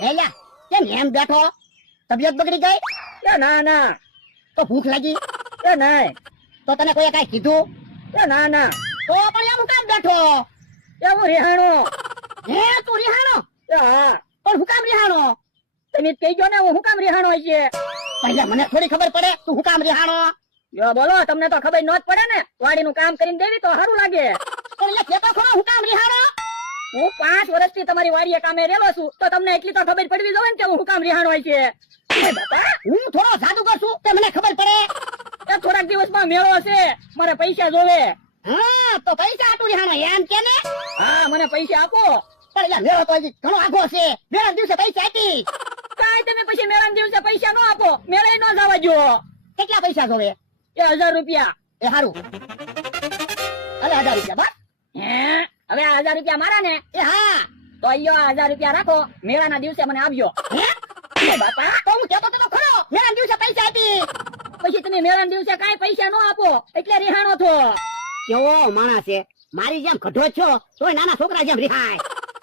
એલા કેમ એમ બેઠો? તબિયત બગડી ગઈ? એ ના ના, તો ભૂખ લાગી? એ નહીં, તો તને કોઈએ કાઈ કીધું? એ ના ના, તો પણ એમ કેમ બેઠો? એ હું રિહાણો. હે તું રિહાણો? એ હા, પણ હું કામ રિહાણો? તમે કહી ગયો ને હું કામ રિહાણો છે. પહેલા મને થોડી ખબર પડે તું હું કામ રિહાણો? જો બોલો, તમને તો ખબર ન જ પડે ને. વાડીનું કામ કરીને દેવી તો સારું લાગે. પણ એ કેતો ખરો હું કામ રિહાણો? હું 5 વર્ષથી તમારી વાડીએ કામે રેલો છું, તો તમને એટલી તો ખબર પડવી જોઈએ ને કે હું કામ રિહાણો છે. એ બાપા, હું થોડો જાદુગર છું તે મને ખબર પડે. એ થોડાક દિવસમાં મેળો છે, મારે પૈસા જોવે. હા તો પૈસા આટું રિહાણો એમ કે ને? હા, મને પૈસા આપો. પણ યાર મેળો તો હજી ઘણો આગો છે. મેળા દિવસે પૈસા આપી. કાંઈ તમે પછી મેળાના દિવસે પૈસા નો આપો, મેળે નો જવા જો. કેટલા પૈસા જોવે? એ 1000 રૂપિયા. એ હારું. અલે 1000 રૂપિયા બસ. હે, હવે આ 1000 રૂપિયા મારા ને. એ હા. તો અయ్యో 1000 રૂપિયા રાખો, મેળાના દિવસે મને આપજો. હે? એ બાપા તો હું કહેતો તો ખરો મેળા દિવસે પૈસા આપી. પછી તમે મેળાના દિવસે કાંઈ પૈસા નો આપો એટલે રિહાણો થો. કેવો માણસ છે, મારી જેમ કઢો છો તોય નાના છોકરા જેમ રિહાય.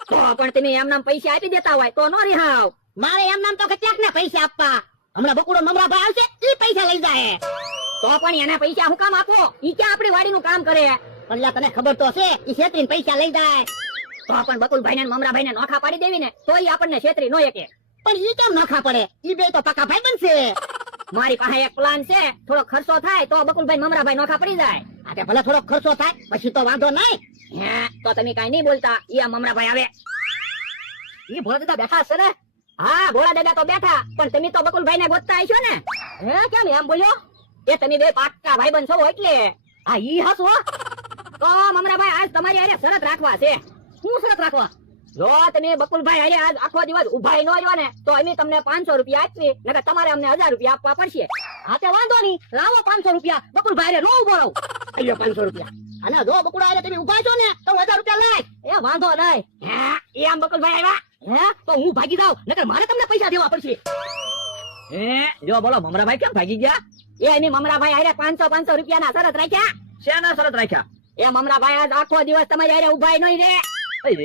તો પણ તમે એમ નામ પૈસા આપી દેતા હોય તો નો રિહાવ. મારે એમ નામ તો ક્યાંક ને પૈસા આપવા. હમણાં બકુડો મમરાભાઈ આવશે ઈ પૈસા લઈ જાય. તો પણ એના પૈસા હું કામ આપો? ઈ ક્યાં આપણી વાડીનું કામ કરે? એટલે તને ખબર તો છે ઈ છેતરીને પૈસા લઈ જાય. તો પણ બકુલભાઈ ને મમરાભાઈ ને નોખા પાડી દેવી ને તો ઈ આપણને છેતરી નો એકે. પણ ઈ કેમ નોખા પડે? ઈ બે તો પાકા ભાઈ બનશે. મારી પાસે એક પ્લાન છે, થોડો ખર્ચો થાય તો બકુલભાઈ મમરાભાઈ નોખા પડી જાય. આ ભલે થોડો ખર્ચો થાય પછી તો વાંધો નહીં. હે, તો તમે કાઈ નહીં બોલતા. ઈ આ મમરાભાઈ આવે. ઈ ભોળા દાદા બેઠા છે ને? હા, ભોળા દાદા તો બેઠા, પણ તમે તો બકુલભાઈ ને ગોતતા આવીશો ને. હે, કેમ એમ બોલ્યો? એ તમે બે પાક્કા ભાઈબંધ છો એટલે. હા, ઈ હસો. તો મમરાભાઈ આજ તમારી હારે શરત રાખવા છે. શું શરત રાખવા? જો તમે બકુલભાઈ હારે આજ આખો દિવસ ઉભાઈ ન રહ્યો ને તો અમે તમને 500 રૂપિયા આપી, નકર તમારે અમને 1000 રૂપિયા આપવા પડશે. હા તે વાંધો નહીં, લાવો 500 રૂપિયા. બકુલભાઈ રે નો ઉભો રહું. અయ్యో 500 રૂપિયા. અને જો બકુડા આલે તમે ઉભા છો ને તો 1000 રૂપિયા લાય. એ વાંધો નહીં. હે, એમ બકુલભાઈ આવ્યા? હે તો હું ભાગી જાઉં, નકર મારે તમને પૈસા દેવા પડશે. જો બોલો મમરાભાઈ કેમ ભાગી ગયા? એ એની મમરાભાઈ હારે 500 રૂપિયાના શરત રાખ્યા. શેના શરત રાખ્યા? એ મમરાભાઈ આજ આખો દિવસ તમારી હારે ઉભાઈ નહીં રે.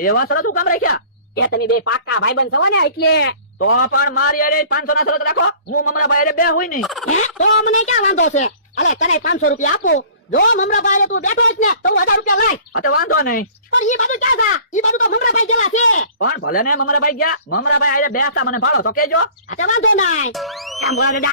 એવા શરત શું કામ રાખ્યા? એ તમે બે પાક્કા ભાઈબંધ છો ને એટલે. તો પણ મારી હારે 500 ના શરત રાખો, હું મમરાભાઈ હારે બે હોય નહીં. હે તો મને ક્યાં વાંધો છે? અલે તને 500 રૂપિયા આપો. જો મમરાભાઈ રે તું બેઠો જ ને તો 1000 રૂપિયા લાય. હા તો વાંધો નહીં. પણ ઈ બાજુ ક્યાં જા? ઈ બાજુ તો મમરાભાઈ ગયેલા છે. પણ ભલે ને મમરાભાઈ ગયા, મમરાભાઈ હારે બેસતા મને ભાડો તો કેજો. આ તો વાંધો નહીં. એમ બોલા દાદા.